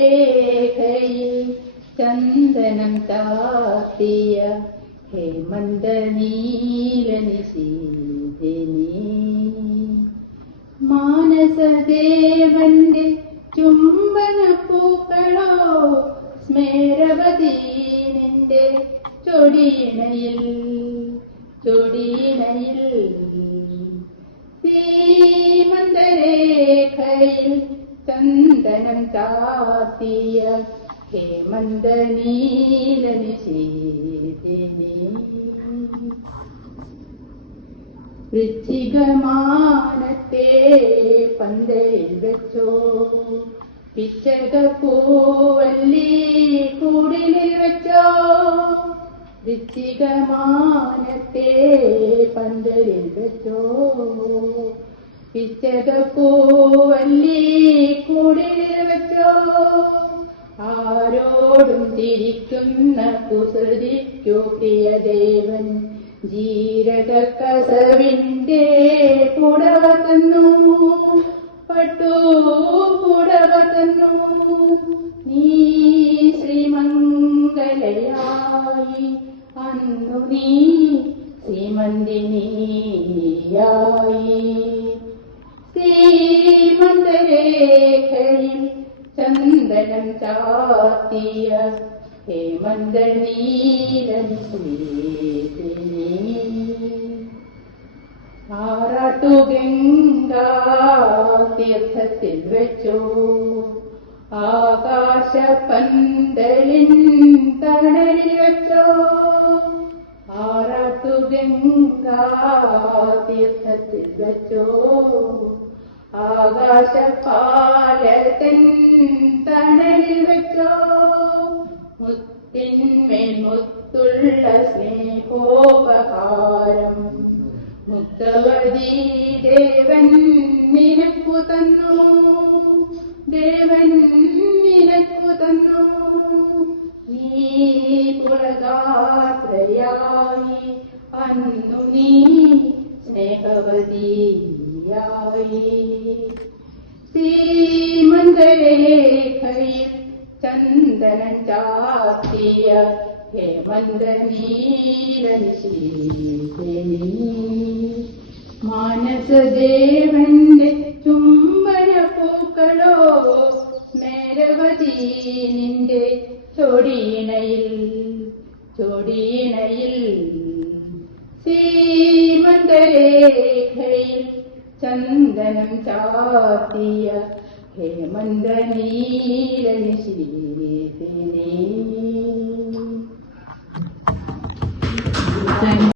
ശ്രീമന്തരേഖയിൽ ചന്ദനം താത്തിയ ഹേമന്ത നീലനിശീതിനി മാനസദേവന്റെ ചുംബന പൂക്കളോ സ്മേരവതി നിന്റെ ചൊടിയിണയിൽ സീമന്തരേഖയിൽ ചന്ദനം ചാത്തിയ ഹേമന്ത നീലനിശീതിനി വൃശ്ചികമാനത്തെ പന്തലിൽ വെച്ചോ പിച്ചകപ്പൂവല്ലി കൂടിലിൽ വെച്ചോ വൃശ്ചികമാനത്തെ പന്തലിൽ വെച്ചോ പിച്ചകപ്പൂവല്ലി കൂടിലിൽ വെച്ചോ ആരോടും തിരിക്കുന്ന കുസൃതിക്കു പ്രിയദേവൻ ജീരക കസവിന്റെ പുടവ തന്നു പട്ടു പുടവ തന്നു നീ ശ്രീമംഗലയായി അന്നു നീ ശ്രീമന്തിനിയായി ശ്രീമന്തരേഖയിൽ ചന്ദനം ചാത്തിയ ഹേമന്ത നീലനിശീതിനി ആറാട്ടുഗംഗാ തീർത്ഥത്തിൽ വെച്ചോ ആകാശപന്തലിൻ തണലിൽ വെച്ചോ ആറാട്ടുഗംഗാ തീർത്ഥത്തിൽ വെച്ചോ ആകാശപാലതൻ തണലിൽ വെച്ചോ മുത്തിന്മേൽ മുത്തുള്ള സ്നേഹോപഹാരം മുത്തവതി ദേവൻ നിനക്കു തന്നു ദേവൻ നിനക്കു തന്നു നീ പുളകാത്രയായി അന്നു നീ സ്നേഹവതിയായി ശ്രീമന്തരേഖയിൽ ചന്ദനം ചാത്തിയ ഹേമന്ത നീലനിശീതിനി മാനസദേവന്റെ ചുംബന പൂക്കളോ സ്മേരവതി നിന്റെ ചൊടിയിണയിൽ ശ്രീമന്തരേഖയിൽ ചന്ദനം ചാത്തിയ ഹേമന്ത നീലനിശീതിനി.